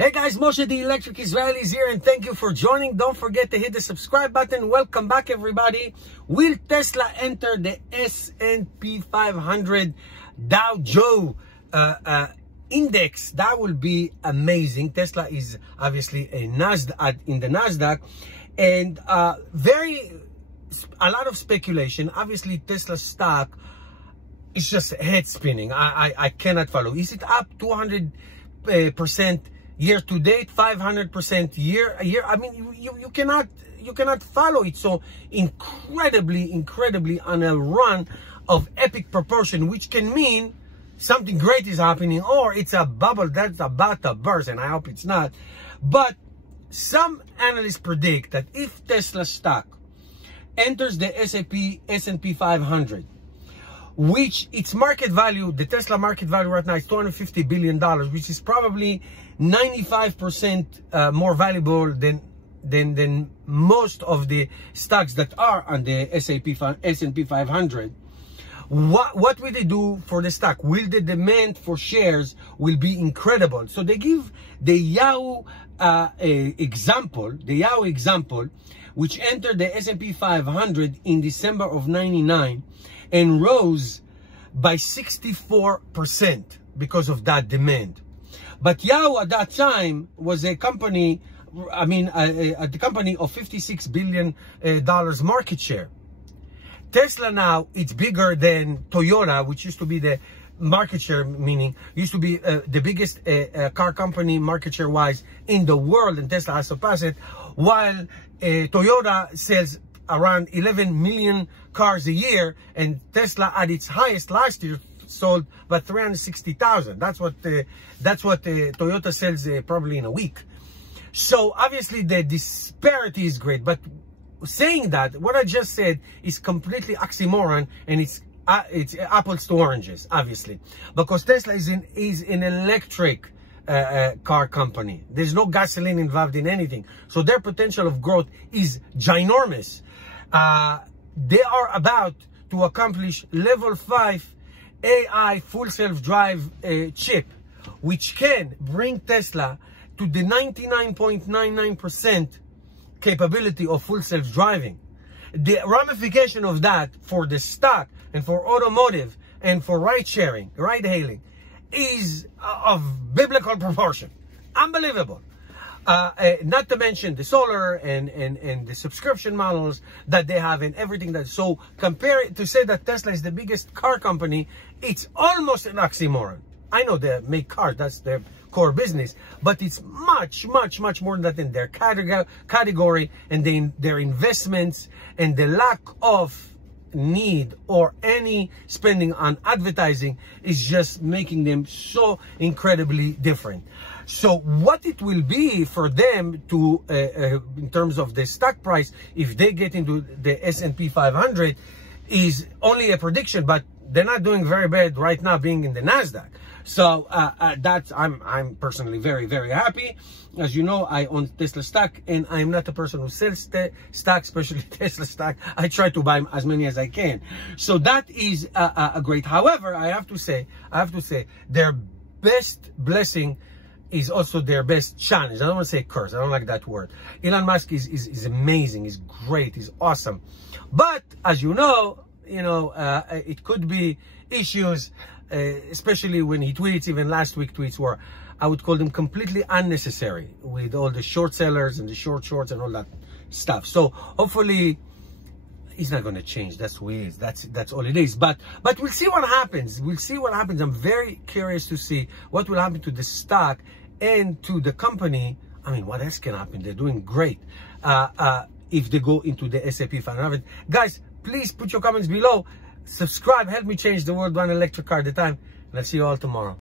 Hey guys, Moshe the Electric Israeli is here, and thank you for joining. Don't forget to hit the subscribe button. Welcome back, everybody. Will Tesla enter the S&P 500 Dow Jones index? That will be amazing. Tesla is obviously a Nasdaq in the Nasdaq, and a lot of speculation. Obviously, Tesla stock is just head spinning. I cannot follow. Is it up 200% year to date, 500% year? I mean, you cannot follow it. So incredibly on a run of epic proportion, which can mean something great is happening, or it's a bubble that's about to burst, and I hope it's not. But some analysts predict that if Tesla stock enters the S&P 500, which its market value, the Tesla market value right now is $250 billion, which is probably 95% more valuable than most of the stocks that are on the S&P 500. What will they do for the stock? Will the demand for shares will be incredible? So they give the Yahoo example, which entered the S&P 500 in December of '99 and rose by 64% because of that demand. But Yahoo at that time was a company, the company of $56 billion market share. Tesla now, it's bigger than Toyota, which used to be the market share, meaning used to be the biggest car company market share wise in the world, and Tesla has surpassed it, while Toyota sells around 11 million cars a year, and Tesla at its highest last year sold about 360,000. That's what Toyota sells probably in a week. So obviously the disparity is great, but saying that, what I just said is completely oxymoron, and it's apples to oranges, obviously, because Tesla is an electric car company. There's no gasoline involved in anything, so their potential of growth is ginormous. They are about to accomplish level 5 AI full self-drive chip, which can bring Tesla to the 99.99% capability of full self-driving. The ramification of that for the stock and for automotive and for ride-sharing, ride-hailing, is of biblical proportion. Unbelievable. Not to mention the solar and the subscription models that they have and everything that. So compare it to say that Tesla is the biggest car company, it's almost an oxymoron. I know they make cars, that's their core business, but it's much more than that in their category, and their investments and the lack of need or any spending on advertising is just making them so incredibly different. So what it will be for them to in terms of the stock price if they get into the S&P 500 is only a prediction, but they're not doing very bad right now being in the Nasdaq. So that's I'm personally very happy. As you know, I own Tesla stock, and I'm not a person who sells stock, especially Tesla stock. I try to buy as many as I can. So that is a great. However, I have to say, their best blessing is also their best challenge. I don't want to say curse. I don't like that word. Elon Musk is amazing. He's great. He's awesome. But as you know, it could be issues. Especially when he tweets. Even last week tweets were, I would call them completely unnecessary, with all the short sellers and the shorts and all that stuff. So hopefully he's not going to change. That's who he is. That's all it is. But we'll see what happens. We'll see what happens. I'm very curious to see what will happen to the stock and to the company. I mean, what else can happen? They're doing great if they go into the S&P 500. Guys, please put your comments below. Subscribe, help me change the world one electric car at a time, and I'll see you all tomorrow.